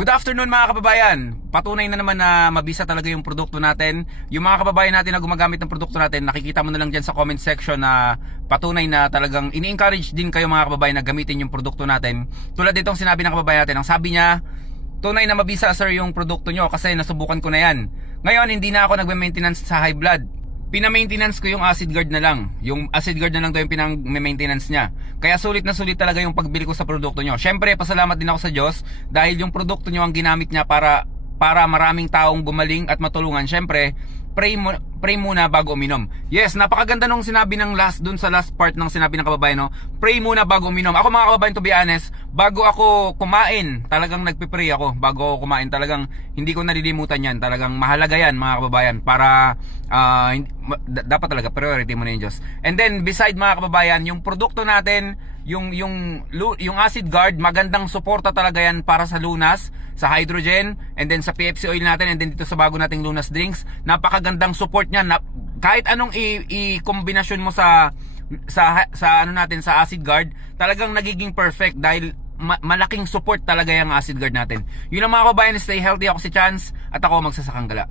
Good afternoon mga kababayan. Patunay na naman na mabisa talaga yung produkto natin. Yung mga kababayan natin na gumagamit ng produkto natin, nakikita mo na lang dyan sa comment section na patunay na talagang ini-encourage din kayo mga kababayan na gamitin yung produkto natin. Tulad ditong sinabi ng kababayan natin, ang sabi niya, tunay na mabisa sir yung produkto nyo kasi nasubukan ko na yan. Ngayon hindi na ako nagme-maintenance sa high blood. Pina-maintenance ko yung acid guard na lang. Yung acid guard na lang daw yung pinang-maintenance niya. Kaya sulit na sulit talaga yung pagbili ko sa produkto nyo. Syempre, pasalamat din ako sa Diyos dahil yung produkto nyo ang ginamit niya para maraming taong gumaling at matulungan. Syempre, pray muna bago uminom. Yes, napakaganda nung sinabi ng dun sa last part ng sinabi ng kababayan, no? Pray muna bago uminom. Ako mga kababayan, to be honest, bago ako kumain, talagang nagpipray ako. Bago ako kumain, talagang hindi ko nalilimutan yan. Talagang mahalaga yan mga kababayan para dapat talaga priority mo na yung Diyos. And then beside mga kababayan, yung produkto natin, yung acid guard, magandang suporta talaga yan para sa lunas, sa hydrogen, and then sa PFC oil natin, and then dito sa bago nating lunas drinks. Napakagandang support niya. Kahit anong i-kombinasyon mo sa ano natin, sa acid guard, talagang nagiging perfect dahil malaking support talaga yung acid guard natin. Yun ang mga kababayan, stay healthy. Ako si Chance at ako magsasakang gala.